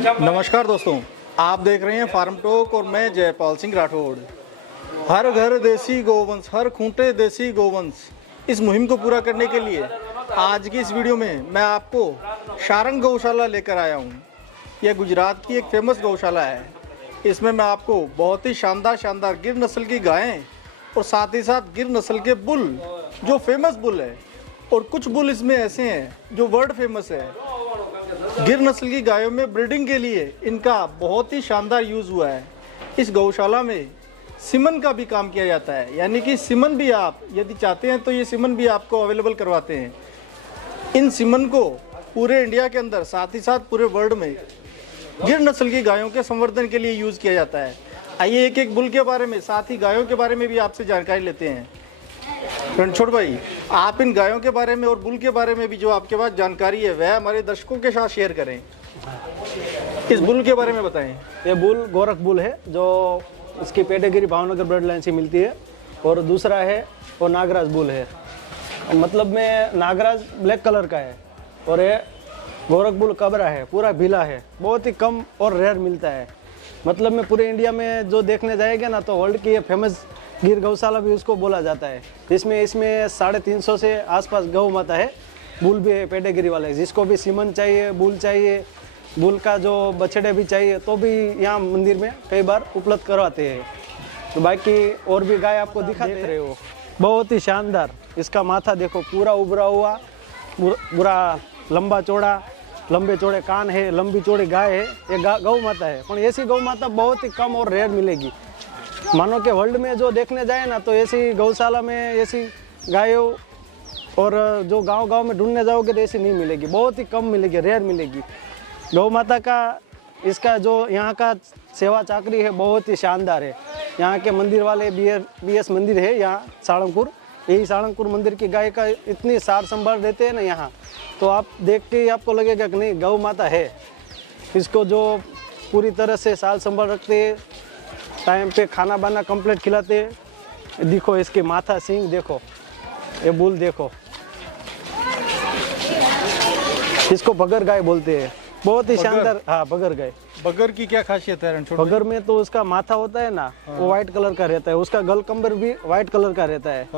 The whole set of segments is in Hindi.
नमस्कार दोस्तों, आप देख रहे हैं फार्म टॉक और मैं जयपाल सिंह राठौड़। हर घर देसी गोवंश, हर खूंटे देसी गोवंश, इस मुहिम को पूरा करने के लिए आज की इस वीडियो में मैं आपको शारंग गौशाला लेकर आया हूं। यह गुजरात की एक फेमस गौशाला है। इसमें मैं आपको बहुत ही शानदार गिर नस्ल की गायें और साथ ही साथ गिर नस्ल के बुल, जो फेमस बुल है, और कुछ बुल इसमें ऐसे हैं जो वर्ल्ड फेमस है। गिर नस्ल की गायों में ब्रीडिंग के लिए इनका बहुत ही शानदार यूज़ हुआ है। इस गौशाला में सीमन का भी काम किया जाता है, यानी कि सीमन भी आप यदि चाहते हैं तो ये सीमन भी आपको अवेलेबल करवाते हैं। इन सीमन को पूरे इंडिया के अंदर, साथ ही साथ पूरे वर्ल्ड में गिर नस्ल की गायों के संवर्धन के लिए यूज़ किया जाता है। आइए एक एक बुल के बारे में, साथ ही गायों के बारे में भी आपसे जानकारी लेते हैं। रणछोड़ भाई, आप इन गायों के बारे में और बुल के बारे में भी जो आपके पास जानकारी है वह हमारे दर्शकों के साथ शेयर करें। इस बुल के बारे में बताएं। ये बुल गोरख बुल है, जो इसकी पेडिग्री भावनगर ब्लड लाइन से मिलती है। और दूसरा है वो नागराज बुल है, मतलब में नागराज ब्लैक कलर का है। और ये गोरख बुल कबरा है, पूरा भीला है, बहुत ही कम और रेयर मिलता है। मतलब में पूरे इंडिया में जो देखने जाएगा ना तो वर्ल्ड की ये फेमस गिर गौशाला भी उसको बोला जाता है। इसमें 350 से आसपास गौ माता है। बुल भी है पेडिग्री वाले, जिसको भी सीमन चाहिए, बुल चाहिए, बुल का जो बछड़े भी चाहिए तो भी यहाँ मंदिर में कई बार उपलब्ध करवाते हैं। तो बाकी और भी गाय आपको दिखाते रहे हो, बहुत ही शानदार। इसका माथा देखो, पूरा उभरा हुआ, पूरा लंबा चौड़ा, लंबे चौड़े कान है, लंबी चौड़ी गाय है। ये गौ माता है, पर ऐसी गौ माता बहुत ही कम और रेयर मिलेगी। मानो कि वर्ल्ड में जो देखने जाए ना तो ऐसी गौशाला में ऐसी गायों और जो गांव में ढूंढने जाओगे तो ऐसी नहीं मिलेगी, बहुत ही कम मिलेगी, रेयर मिलेगी। गौ माता का इसका जो यहाँ का सेवा चाकरी है बहुत ही शानदार है। यहाँ के मंदिर वाले BS मंदिर है यहाँ साळंगपुर, यही साळंगपुर मंदिर की गाय का इतनी सार संभाल देते हैं ना यहाँ, तो आप देख के आपको लगेगा कि नहीं गौ माता है। इसको जो पूरी तरह से साल संभाल रखते हैं, टाइम पे खाना बाना कंप्लीट खिलाते। देखो इसके माथा सींग देखो, ये बुल देखो, इसको बगर गाय बोलते हैं, बहुत ही शानदार। हाँ, बगर गाय। बगर की क्या खासियत है रणछोड़? बगर में तो उसका माथा होता है ना, वो व्हाइट कलर का रहता है, उसका गलकंबर भी व्हाइट कलर का रहता है।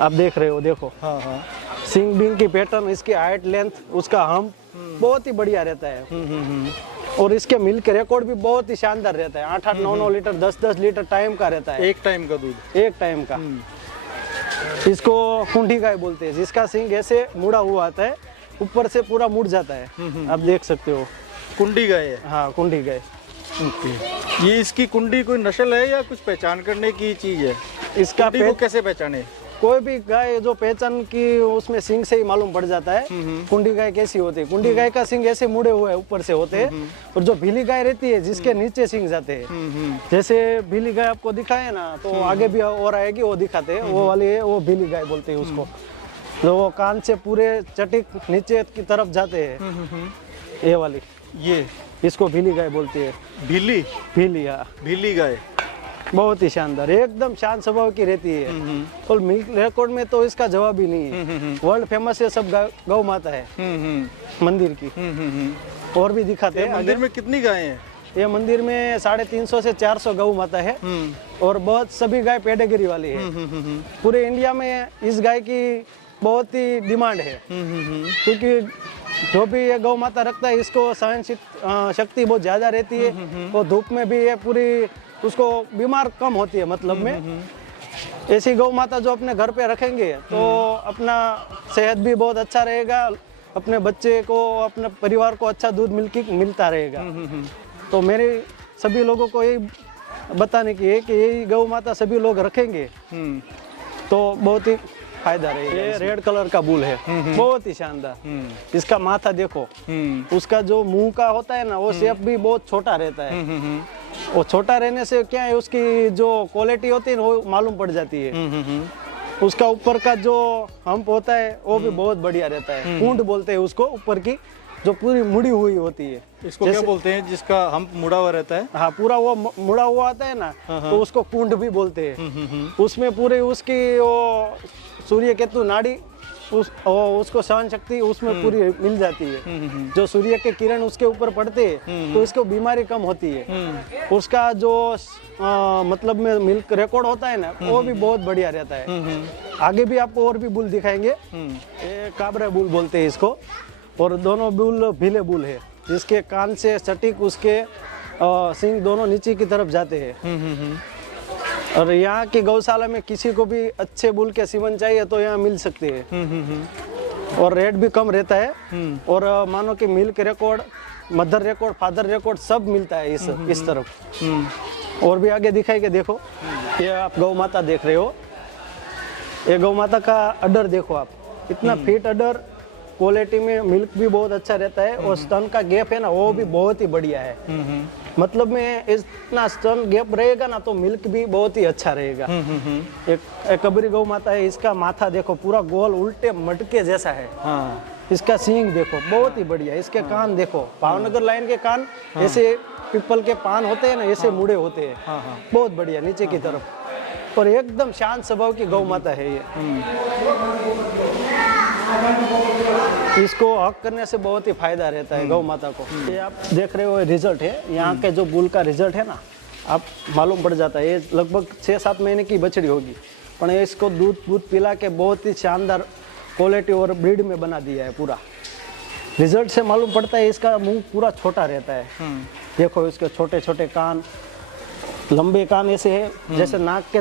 आप देख रहे हो, देखो सींग बींग की पैटर्न, इसकी हाइट, लेंथ, उसका हम बहुत ही बढ़िया रहता है। और इसके मिल्क रिकॉर्ड भी बहुत ही शानदार रहता है। 8-8, 9-9 लीटर, 10-10 लीटर टाइम का रहता है। एक टाइम का दूध, एक टाइम का। इसको कुंडी गाय बोलते हैं, जिसका सींग ऐसे मुड़ा हुआ आता है, ऊपर से पूरा मुड़ जाता है। आप देख सकते हो, कुंडी गाय है। हाँ, कुंडी गाय। ये इसकी कुंडी कोई नस्ल है या कुछ पहचान करने की चीज है? इसका को कैसे पहचाने? कोई भी गाय जो पहचान की उसमें सींग से ही मालूम पड़ जाता है कुंडी गाय कैसी होती है। कुंडी गाय का सींग ऐसे मुड़े हुए ऊपर से होते हैं, और जो भीली गाय रहती है जिसके नीचे सींग जाते हैं, जैसे भीली गाय आपको दिखाए ना तो आगे भी और आएगी, वो दिखाते हैं, वो वाली है, वो भीली गाय बोलते हैं उसको। जो वो कान से पूरे चटिक नीचे की तरफ जाते हैं, ये वाली, ये इसको भीली गाय बोलती है। भीली? भीली, हाँ, भीली गाय बहुत ही शानदार, एकदम शांत स्वभाव की रहती है। और मिल्क रिकॉर्ड में तो इसका जवाब ही नहीं है। वर्ल्ड फेमस है सब गौ माता है मंदिर की। और भी दिखाते हैं। मंदिर में कितनी गायें हैं? ये मंदिर में 350 से 400 गौ माता है, और बहुत सभी गाय पेडिग्री वाली है। पूरे इंडिया में इस गाय की बहुत ही डिमांड है, क्योंकि जो भी ये गौ माता रखता है इसको सहन शक्ति बहुत ज्यादा रहती है। और धूप में भी ये पूरी उसको बीमार कम होती है। मतलब में ऐसी गौ माता जो अपने घर पे रखेंगे तो अपना सेहत भी बहुत अच्छा रहेगा, अपने बच्चे को, अपने परिवार को अच्छा दूध मिलता रहेगा। तो मेरे सभी लोगों को यही बताने की है कि यही गौ माता सभी लोग रखेंगे तो बहुत ही फायदा रहेगा। ये रेड कलर का बुल है, बहुत ही शानदार। इसका माथा देखो, उसका जो मुंह का होता है ना वो शेप भी बहुत छोटा रहता है। वो छोटा रहने से क्या है, उसकी जो क्वालिटी होती है वो मालूम पड़ जाती है। उसका ऊपर का जो हम्प होता है वो भी बहुत बढ़िया रहता है। पूंछ बोलते हैं उसको, ऊपर की जो पूरी मुड़ी हुई होती है। इसको क्या बोलते हैं जिसका हम्प मुड़ा हुआ रहता है? हाँ, पूरा वो मुड़ा हुआ आता है ना, तो उसको कुंड भी बोलते हैं। उसमें पूरी उसकी वो सूर्य केतु नाड़ी उसको सहन शक्ति उसमें पूरी मिल जाती है। जो सूर्य के किरण उसके ऊपर पड़ते हैं तो इसको बीमारी कम होती है। उसका जो मतलब में मिल्क रिकॉर्ड होता है ना वो भी बहुत बढ़िया रहता है। आगे भी आपको और भी बुल दिखाएंगे। ये काबरा बुल बोलते हैं इसको, और दोनों बुल भीले बुल है जिसके कान से सटीक उसके सींग दोनों नीचे की तरफ जाते हैं। और यहाँ की गौशाला में किसी को भी अच्छे बुल के सीमन चाहिए तो यहाँ मिल सकते हैं, और रेट भी कम रहता है। और मानो कि milk record, mother record, father record सब मिलता है इस तरफ। और भी आगे दिखाएंगे। देखो ये आप गौ माता देख रहे हो, ये गौ माता का अडर देखो आप, इतना फिट अडर, क्वालिटी में मिल्क भी बहुत अच्छा रहता है, और स्तन का गैप है ना वो भी बहुत ही बढ़िया है। मतलब में इतना स्तन गैप रहेगा ना तो मिल्क भी बहुत ही अच्छा रहेगा। एक कबरी गौ माता है, इसका माथा देखो पूरा गोल उल्टे मटके जैसा है। इसका सींग देखो बहुत ही बढ़िया, इसके कान देखो, भावनगर लाइन के कान ऐसे पीपल के पान होते हैं ना ऐसे मुड़े होते हैं, बहुत बढ़िया नीचे की तरफ, और एकदम शांत स्वभाव की गौ माता है ये। इसको हक करने से बहुत ही फायदा रहता है गौ माता को। ये आप देख रहे हो रिजल्ट है यहाँ के जो बुल का रिजल्ट है ना, आप मालूम पड़ जाता है। ये लगभग 6-7 महीने की बछड़ी होगी, पर इसको दूध पिला के बहुत ही शानदार क्वालिटी और ब्रीड में बना दिया है पूरा। रिजल्ट से मालूम पड़ता है इसका मुंह पूरा छोटा रहता है। देखो इसके छोटे छोटे कान, लंबे कान ऐसे है जैसे नाक के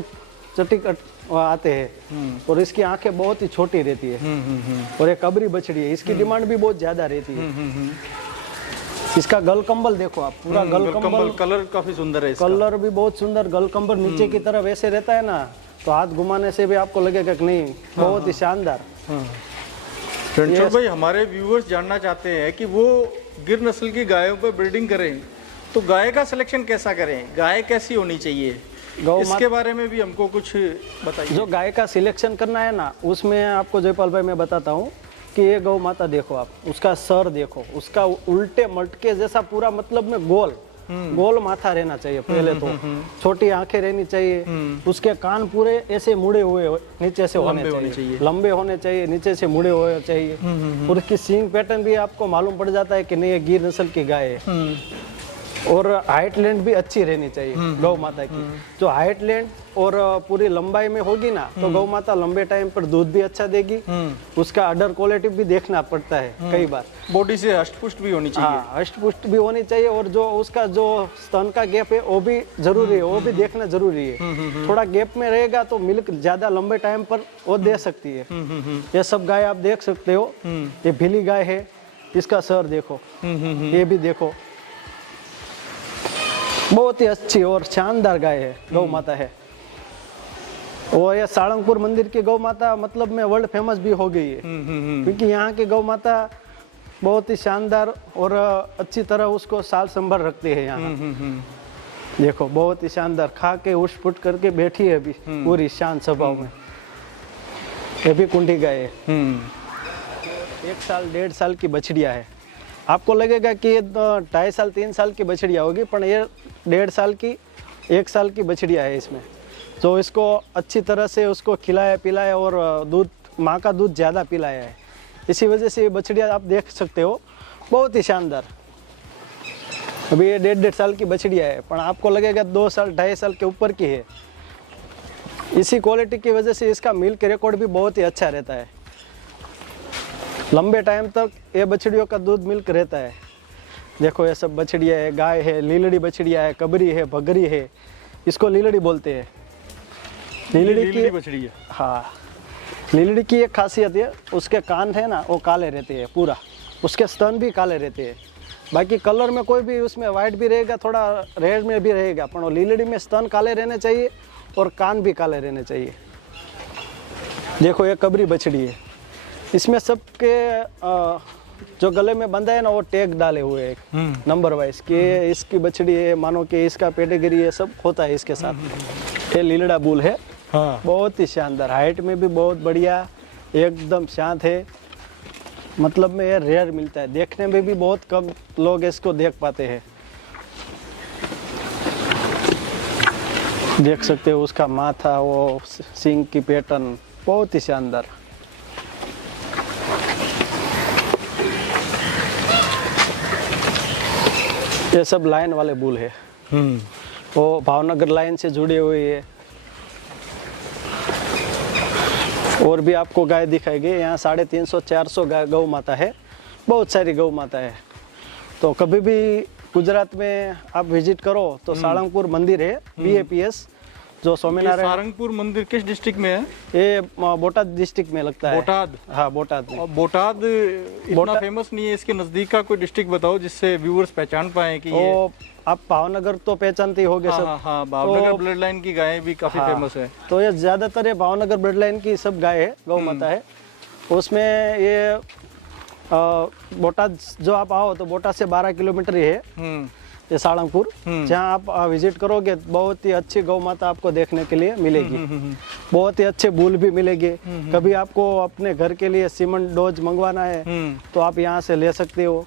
चटिक आते हैं, और इसकी आंखें बहुत ही छोटी रहती है। और एक कबरी बछड़ी है, इसकी डिमांड भी बहुत ज्यादा रहती है। इसका गल कंबल देखो आप, पूरा गल कंबल, कलर काफी सुंदर है इसका। कलर भी बहुत सुंदर, गल कंबल नीचे की तरफ ऐसे रहता है ना तो हाथ घुमाने से भी आपको लगेगा कि नहीं, बहुत ही शानदार। रणछोड़ भाई, हमारे व्यूअर्स जानना चाहते हैं कि वो गिर नस्ल की गायों पर ब्रीडिंग करें तो गाय का सिलेक्शन कैसा करें, गाय कैसी होनी चाहिए, इसके बारे में भी हमको कुछ बताइए। जो गाय का सिलेक्शन करना है ना, उसमें आपको जयपाल भाई मैं बताता हूँ कि ये गौ माता देखो आप, उसका सर देखो, उसका उल्टे मटके जैसा पूरा, मतलब में गोल माथा रहना चाहिए पहले तो, छोटी आंखें रहनी चाहिए, उसके कान पूरे ऐसे मुड़े हुए नीचे से होने चाहिए, लंबे होने चाहिए, नीचे से मुड़े हुए चाहिए। और उसकी सींग पैटर्न भी आपको मालूम पड़ जाता है कि नहीं ये गिर नस्ल की गाय है। और हाइट लेंथ भी अच्छी रहनी चाहिए गौ माता की। जो हाइट लेंथ और पूरी लंबाई में होगी ना तो गौ माता लंबे टाइम पर दूध भी अच्छा देगी। उसका अडर क्वालिटी भी देखना पड़ता है कई बार। बॉडी से हष्ट-पुष्ट भी होनी चाहिए। हाँ, हष्ट-पुष्ट भी होनी चाहिए, और जो उसका जो स्तन का गैप है वो भी जरूरी है, वो भी देखना जरूरी है। थोड़ा गैप में रहेगा तो मिल्क ज्यादा लंबे टाइम पर वो दे सकती है। ये सब गाय आप देख सकते हो। ये भीली गाय है, इसका सर देखो, ये भी देखो, बहुत ही अच्छी और शानदार गाय है, गौ माता है। और ये सारंगपुर मंदिर की गौ माता मतलब में वर्ल्ड फेमस भी हो गई है, क्योंकि यहाँ की गौ माता बहुत ही शानदार और अच्छी तरह उसको साल संभाल रखते हैं यहाँ। देखो बहुत ही शानदार, खा के उठ फुट करके बैठी है अभी पूरी शांत स्वभाव में। ये भी कुंडी गाय है, 1 साल 1.5 साल की बछड़िया है। आपको लगेगा कि ये 2.5 साल 3 साल की बछड़िया होगी, पर ये 1.5 साल की 1 साल की बछड़िया है इसमें। तो इसको अच्छी तरह से उसको खिलाया पिलाया और दूध, माँ का दूध ज़्यादा पिलाया है, इसी वजह से ये बछड़िया आप देख सकते हो बहुत ही शानदार। अभी ये 1.5 साल की बछड़िया है, पर आपको लगेगा 2 साल 2.5 साल के ऊपर की है। इसी क्वालिटी की वजह से इसका मिल्क रिकॉर्ड भी बहुत ही अच्छा रहता है। लंबे टाइम तक ये बछड़ियों का दूध मिल्क रहता है। देखो ये सब बछड़िया है, गाय है, लीलड़ी बछड़िया है, कबरी है, भगरी है, इसको लीलड़ी बोलते हैं। लीलड़ी की बछड़ी है। हाँ, लीलड़ी की एक खासियत है, उसके कान है ना वो काले रहते हैं पूरा, उसके स्तन भी काले रहते हैं। बाकी कलर में कोई भी उसमें वाइट भी रहेगा, थोड़ा रेड में भी रहेगा, पर वो लीलड़ी में स्तन काले रहने चाहिए और कान भी काले रहने चाहिए। देखो ये कबरी बछड़ी है, इसमें सबके जो गले में बंधा है ना वो टैग डाले हुए हैं नंबर वाइज कि इसकी बछड़ी है, मानो कि इसका पेडिग्री है, सब होता है इसके साथ। ये लीलड़ा बुल है। हाँ, बहुत ही शानदार, हाइट में भी बहुत बढ़िया, एकदम शांत है। मतलब में ये रेयर मिलता है, देखने में भी बहुत कम लोग इसको देख पाते हैं। देख सकते हो उसका माथा, वो सींग की पैटर्न बहुत ही शानदार। ये सब लाइन वाले बुल है, वो भावनगर लाइन से जुड़े हुए है। और भी आपको गाय दिखाएगी। यहाँ 350-400 गौ माता है, बहुत सारी गौ माता है। तो कभी भी गुजरात में आप विजिट करो तो साळंगपुर मंदिर है, BAPS जो स्वामीनारायण। सारंगपुर मंदिर किस डिस्ट्रिक्ट में है? ये बोटाद डिस्ट्रिक्ट में लगता है। बोटाद? हाँ, बोटाद में। और बोटाद इतना फेमस नहीं है, इसके नजदीक का कोई डिस्ट्रिक्ट बताओ जिससे व्यूअर्स पहचान पाए कि ये। वो आप भावनगर तो पहचानते ही होगे सब। हाँ, भावनगर ब्लड लाइन की गायें भी काफी फेमस है। तो ये ज्यादातर ये भावनगर ब्लड लाइन की सब गाय है, गौ माता है। उसमें ये बोटाद जो आप आओ तो बोटाद से 12 किलोमीटर ही है ये साळंगपुर। जहाँ आप विजिट करोगे बहुत ही अच्छी गौ माता आपको देखने के लिए मिलेगी। बहुत ही अच्छे बुल भी मिलेंगे। कभी आपको अपने घर के लिए सीमेंट डोज मंगवाना है तो आप यहाँ से ले सकते हो।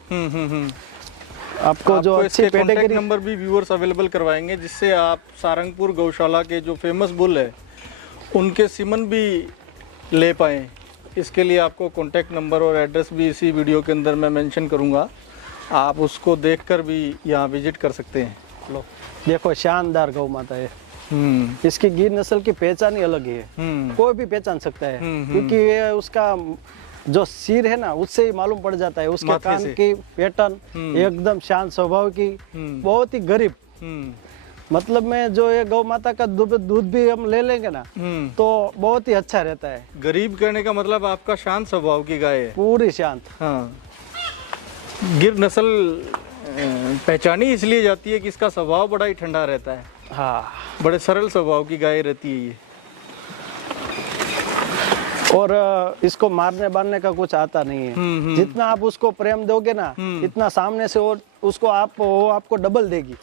आपको जो अच्छी पेडिग्री नंबर भी व्यूअर्स अवेलेबल करवाएंगे, जिससे आप सारंगपुर गौशाला के जो फेमस बुल है उनके सीमन भी ले पाएँ। इसके लिए आपको कॉन्टैक्ट नंबर और एड्रेस भी इसी वीडियो के अंदर मैं मेंशन करूंगा, आप उसको देखकर भी यहाँ विजिट कर सकते हैं। लो देखो, शानदार गौ माता है। इसकी गिर नस्ल की पहचान ही अलग है, कोई भी पहचान सकता है। क्योंकि ये उसका जो सिर है ना, उससे ही मालूम पड़ जाता है। उसके कान की पैटर्न एकदम शांत स्वभाव की, बहुत ही गरीब। मतलब में जो ये गौ माता का दूध भी हम ले लेंगे ना तो बहुत ही अच्छा रहता है। गरीब कहने का मतलब आपका शांत स्वभाव की गाय है? पूरी शांत। हाँ, गिर नस्ल पहचानी इसलिए जाती है कि इसका स्वभाव बड़ा ही ठंडा रहता है। हाँ, बड़े सरल स्वभाव की गाय रहती है ये। और इसको मारने बारने का कुछ आता नहीं है। जितना आप उसको प्रेम दोगे ना, इतना सामने से और उसको वो आपको डबल देगी।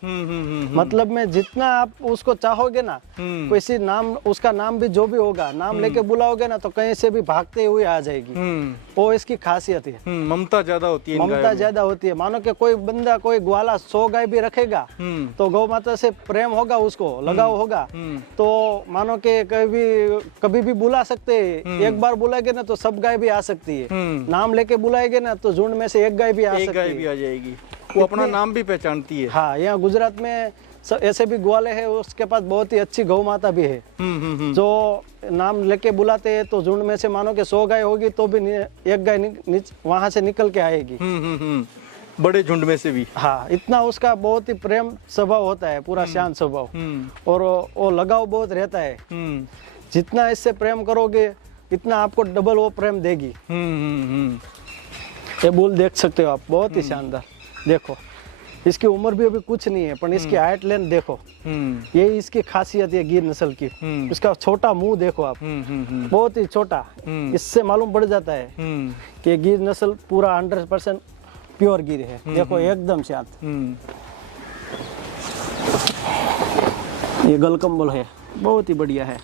मतलब में जितना आप उसको चाहोगे ना, किसी नाम, उसका नाम भी जो भी होगा, नाम लेके बुलाओगे ना तो कहीं से भी भागते हुए आ जाएगी। वो इसकी खासियत है। ममता ज्यादा होती है। ममता ज्यादा होती है। मानो कि कोई बंदा, कोई ग्वाला 100 गाय भी रखेगा तो गौ माता से प्रेम होगा, उसको लगाव होगा, तो मानो कि कभी भी बुला सकते हैं। एक बार बुलाएंगे ना तो सब गाय भी आ सकती है। नाम लेके बुलाएंगे ना तो झुंड में से एक गाय भी आ सकती है। एक गाय भी आ जाएगी। वो अपना नाम भी पहचानती है। हाँ, यहाँ गुजरात में ऐसे भी ग्वाले हैं, उसके पास बहुत ही अच्छी गौ माता भी है जो नाम लेके बुलाते हैं तो झुंड में से मानो कि 100 गाय होगी तो भी एक गाय वहां से निकल के आएगी। बड़े झुंड में से भी। हाँ, इतना उसका बहुत ही प्रेम स्वभाव होता है, पूरा शांत स्वभाव। और वो लगाव बहुत रहता है। जितना इससे प्रेम करोगे इतना आपको डबल वो प्रेम देगी। ये बुल देख सकते हो आप, बहुत ही शानदार। देखो, इसकी उम्र भी अभी कुछ नहीं है, पर इसकी हाइट लेंथ देखो, यही इसकी खासियत है गिर नस्ल की। इसका छोटा मुंह देखो आप, बहुत ही छोटा। इससे मालूम पड़ जाता है कि गिर नस्ल पूरा 100% प्योर गिर है। देखो, एकदम शांत। ये गलकम्बल है, बहुत ही बढ़िया है।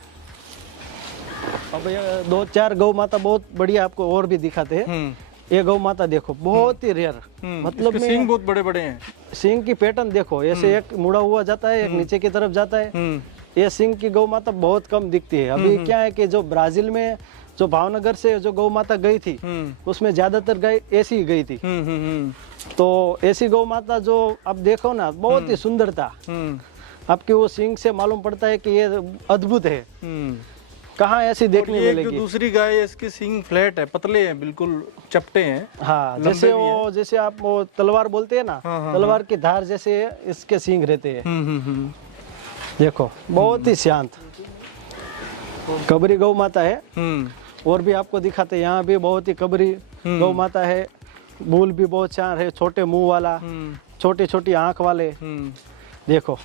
अब ये 2-4 गौ माता बहुत बढ़िया आपको और भी दिखाते हैं। ये गौ माता देखो, बहुत ही रेयर। मतलब में सींग बहुत बड़े बड़े हैं। सींग की पैटर्न देखो, ऐसे एक मुड़ा हुआ जाता है, एक नीचे की तरफ जाता है। ये सींग की गौ माता बहुत कम दिखती है। अभी क्या है कि जो ब्राजील में जो भावनगर से जो गौ माता गई थी उसमें ज्यादातर गाय ऐसी गई थी। तो ऐसी गौ माता जो आप देखो ना, बहुत ही सुंदर था। आपके वो सींग से मालूम पड़ता है कि ये अद्भुत है। कहाँ ऐसी देखने मिलेगी। जो दूसरी गाय है, इसके सींग फ्लैट है, पतले हैं, बिल्कुल चपटे हैं। हाँ, जैसे आप वो तलवार बोलते हैं ना, तलवार की धार जैसे इसके सींग रहते हैं। देखो, बहुत ही शांत कबरी गौ माता है। और भी आपको दिखाते हैं, यहाँ भी बहुत ही कबरी गौ माता है। बुल भी बहुत शान है, छोटे मुंह वाला, छोटी छोटी आंख वाले। देखो,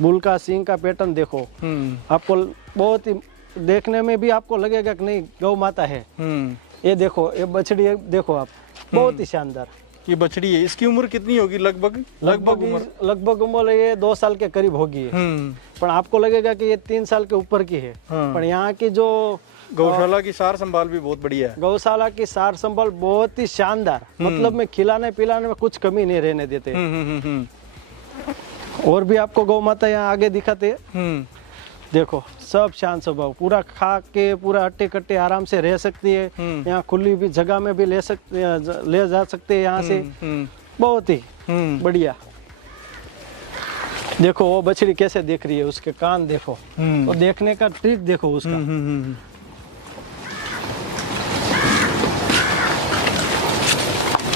बुल का सींग का पैटर्न देखो, आपको बहुत ही देखने में भी आपको लगेगा कि नहीं गौ माता है। ये देखो, ये बछड़ी देखो आप, बहुत ही शानदार। ये बछड़ी है, इसकी उम्र कितनी होगी? लगभग उम्र ये 2 साल के करीब होगी। पर आपको लगेगा कि ये 3 साल के ऊपर की है। पर यहाँ की जो गौशाला की सार संभाल भी बहुत बढ़िया है। गौशाला की सार संभाल बहुत ही शानदार। मतलब में खिलाने पिलाने में कुछ कमी नहीं रहने देते। और भी आपको गौ माता यहाँ आगे दिखाते हैं। देखो, सब शांत स्वभाव, पूरा खा के पूरा अट्टे कट्टे आराम से रह सकती है। यहाँ खुली भी जगह में भी ले जा सकते हैं यहाँ से। बहुत ही बढ़िया। देखो वो बछड़ी कैसे देख रही है, उसके कान देखो, और देखने का ट्रिक देखो उसका।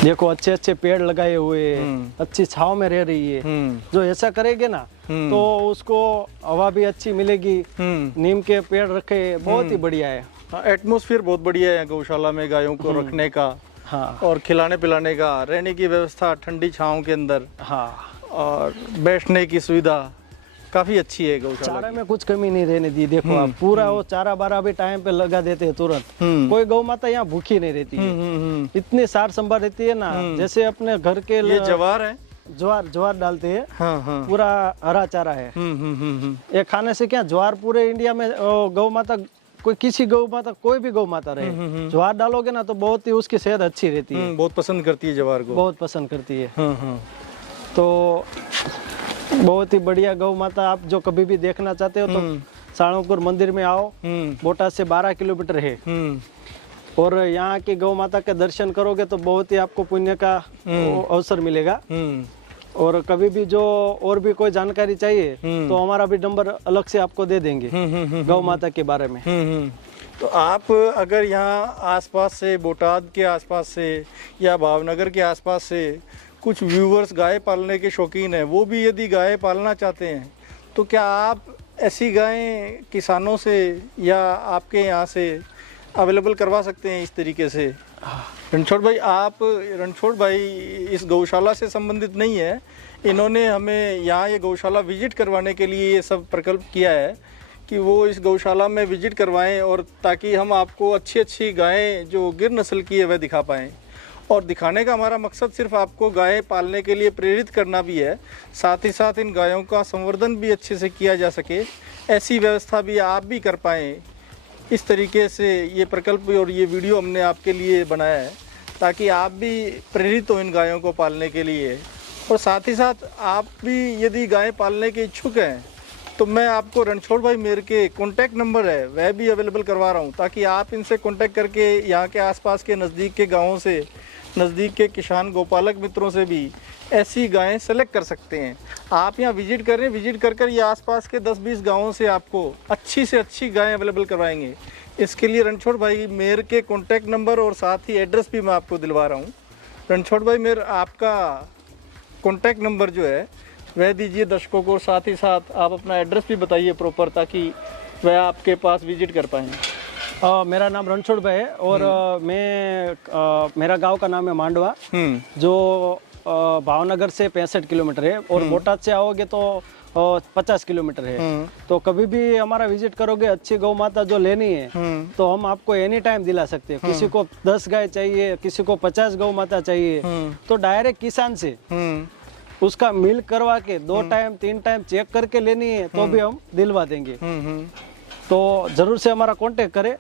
देखो अच्छे अच्छे पेड़ लगाए हुए हैं, अच्छी छांव में रह रही है। जो ऐसा करेंगे ना तो उसको हवा भी अच्छी मिलेगी। नीम के पेड़ रखे, बहुत ही बढ़िया है। एटमॉस्फेयर बहुत बढ़िया है गौशाला में गायों को रखने का। हाँ, और खिलाने पिलाने का, रहने की व्यवस्था ठंडी छांव के अंदर, हाँ, और बैठने की सुविधा काफी अच्छी है गौशाला चारा में कुछ कमी नहीं रहने दी। देखो आप पूरा वो चारा बारा भी टाइम पे लगा देते हैं तुरंत। कोई गौ माता यहाँ भूखी नहीं रहती है। इतनी सार संभाल रहती है ना, जैसे अपने घर के ये जवार है, ज्वार डालते हैं। हाँ, हाँ। पूरा हरा चारा है। ये खाने से क्या, ज्वार पूरे इंडिया में गौ माता, कोई किसी गौ माता, कोई भी गौ माता रहे, ज्वार डालोगे ना तो बहुत ही उसकी सेहत अच्छी रहती है। बहुत पसंद करती है जवार को, बहुत पसंद करती है। तो बहुत ही बढ़िया गौ माता। आप जो कभी भी देखना चाहते हो तो साणुपुर मंदिर में आओ, बोटाद से 12 किलोमीटर है। और यहाँ की गौ माता के दर्शन करोगे तो बहुत ही आपको पुण्य का अवसर मिलेगा। और कभी भी जो और भी कोई जानकारी चाहिए तो हमारा भी नंबर अलग से आपको दे देंगे गौ माता के बारे में। तो आप अगर यहाँ आसपास से, बोटाद के आसपास से या भावनगर के आसपास से कुछ व्यूवर्स गाय पालने के शौकीन हैं, वो भी यदि गाय पालना चाहते हैं तो क्या आप ऐसी गायें किसानों से या आपके यहाँ से अवेलेबल करवा सकते हैं इस तरीके से? रणछोड़ भाई इस गौशाला से संबंधित नहीं है, इन्होंने हमें यहाँ ये गौशाला विजिट करवाने के लिए ये सब प्रकल्प किया है कि वो इस गौशाला में विजिट करवाएं, और ताकि हम आपको अच्छी अच्छी गायें जो गिर नस्ल की है वह दिखा पाएँ। और दिखाने का हमारा मकसद सिर्फ आपको गायें पालने के लिए प्रेरित करना भी है, साथ ही साथ इन गायों का संवर्धन भी अच्छे से किया जा सके, ऐसी व्यवस्था भी आप भी कर पाएँ। इस तरीके से ये प्रकल्प और ये वीडियो हमने आपके लिए बनाया है ताकि आप भी प्रेरित हो इन गायों को पालने के लिए। और साथ ही साथ आप भी यदि गाय पालने के इच्छुक हैं तो मैं आपको रणछोड़ भाई मेरे के कॉन्टैक्ट नंबर है वह भी अवेलेबल करवा रहा हूँ, ताकि आप इनसे कॉन्टैक्ट करके यहाँ के आसपास के नज़दीक के गाँवों से, नज़दीक के किसान गोपालक मित्रों से भी ऐसी गायें सेलेक्ट कर सकते हैं। आप यहाँ विजिट करें, विजिट कर ये आसपास के 10-20 गाँवों से आपको अच्छी से अच्छी गायें अवेलेबल करवाएंगे। इसके लिए रणछोड़ भाई मेरे के कॉन्टैक्ट नंबर और साथ ही एड्रेस भी मैं आपको दिलवा रहा हूँ। रणछोड़ भाई मेरे आपका कॉन्टैक्ट नंबर जो है वह दीजिए दर्शकों को, साथ ही साथ आप अपना एड्रेस भी बताइए प्रॉपर, ताकि वह आपके पास विजिट कर पाएँ। मेरा नाम रणछोड़ भाई है और मेरा गांव का नाम है मांडवा, जो भावनगर से 65 किलोमीटर है, और बोटाद से आओगे तो 50 किलोमीटर है। तो कभी भी हमारा विजिट करोगे, अच्छी गौ माता जो लेनी है तो हम आपको एनी टाइम दिला सकते हैं। किसी को 10 गाय चाहिए, किसी को 50 गौ माता चाहिए, तो डायरेक्ट किसान से उसका मिल करवा के 2 टाइम 3 टाइम चेक करके लेनी है तो भी हम दिलवा देंगे। तो जरूर से हमारा कांटेक्ट करें।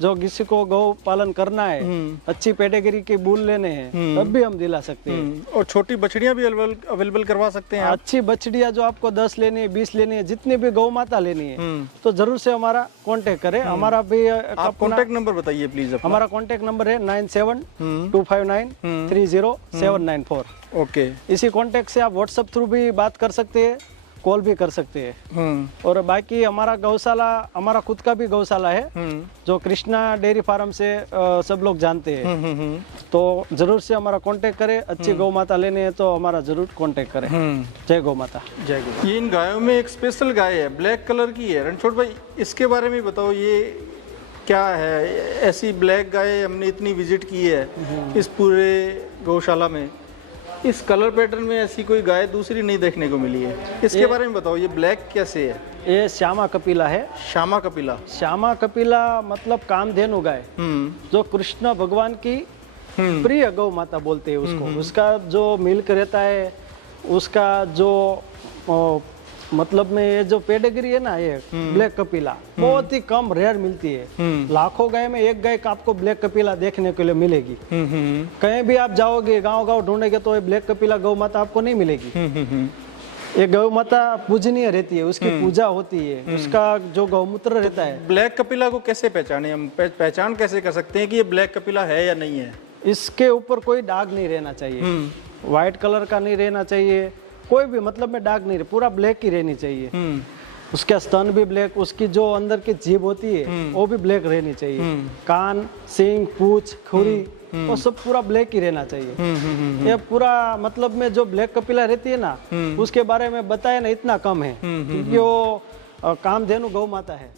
जो किसी को गौ पालन करना है, अच्छी पेडिग्री के बुल लेने हैं, तब भी हम दिला सकते हैं। और छोटी बछड़ियां भी अवेलेबल करवा सकते हैं। अच्छी बछड़ियां जो आपको 10 लेनी है, 20 लेनी है, जितनी भी गौ माता लेनी है तो जरूर से हमारा कांटेक्ट करें। हमारा भी आप कांटेक्ट नंबर बताइए प्लीज। हमारा कांटेक्ट नंबर है 9725930794। ओके, इसी कांटेक्ट से आप व्हाट्सएप थ्रू भी बात कर सकते हैं, कॉल भी कर सकते हैं। और बाकी हमारा गौशाला, हमारा खुद का भी गौशाला है जो कृष्णा डेयरी फार्म से सब लोग जानते हैं। तो जरूर से हमारा कांटेक्ट करें। अच्छी गौ माता लेने हैं तो हमारा जरूर कांटेक्ट करें। जय गौ माता। जय गौ। ये इन गायों में एक स्पेशल गाय है, ब्लैक कलर की है। रणछोड़ भाई इसके बारे में बताओ, ये क्या है? ऐसी ब्लैक गाय हमने इतनी विजिट की है इस पूरे गौशाला में, इस कलर पैटर्न में ऐसी कोई गाय दूसरी नहीं देखने को मिली है। इसके बारे में बताओ, ये ब्लैक कैसे है? ये श्यामा कपिला है। श्यामा कपिला? श्यामा कपिला मतलब कामधेनु गाय, जो कृष्ण भगवान की प्रिय गौ माता बोलते हैं उसको। उसका जो मिल्क रहता है, उसका जो मतलब में ये जो पेडिग्री है ना, ये ब्लैक कपिला बहुत ही कम रेयर मिलती है। लाखों गाय में एक गाय का आपको ब्लैक कपिला देखने के लिए मिलेगी। कहीं भी आप जाओगे, गांव-गांव ढूंढेंगे तो ये ब्लैक कपिला गौ माता आपको नहीं मिलेगी। ये गौ माता पूजनीय रहती है, उसकी पूजा होती है, उसका जो गौमूत्र रहता है। ब्लैक कपिला को कैसे पहचाने हम? पहचान कैसे कर सकते हैं कि ये ब्लैक कपिला है या नहीं है? इसके ऊपर कोई दाग नहीं रहना चाहिए, व्हाइट कलर का नहीं रहना चाहिए, कोई भी मतलब में डार्क नहीं, पूरा ब्लैक ही रहनी चाहिए। उसके स्तन भी ब्लैक, उसकी जो अंदर की जीभ होती है वो भी ब्लैक रहनी चाहिए। कान, सींग, पूंछ, खुरी वो सब पूरा ब्लैक ही रहना चाहिए। ये पूरा मतलब में जो ब्लैक कपिला रहती है ना, उसके बारे में बताया ना इतना कम है, क्योंकि वो कामधेनु गौ माता है।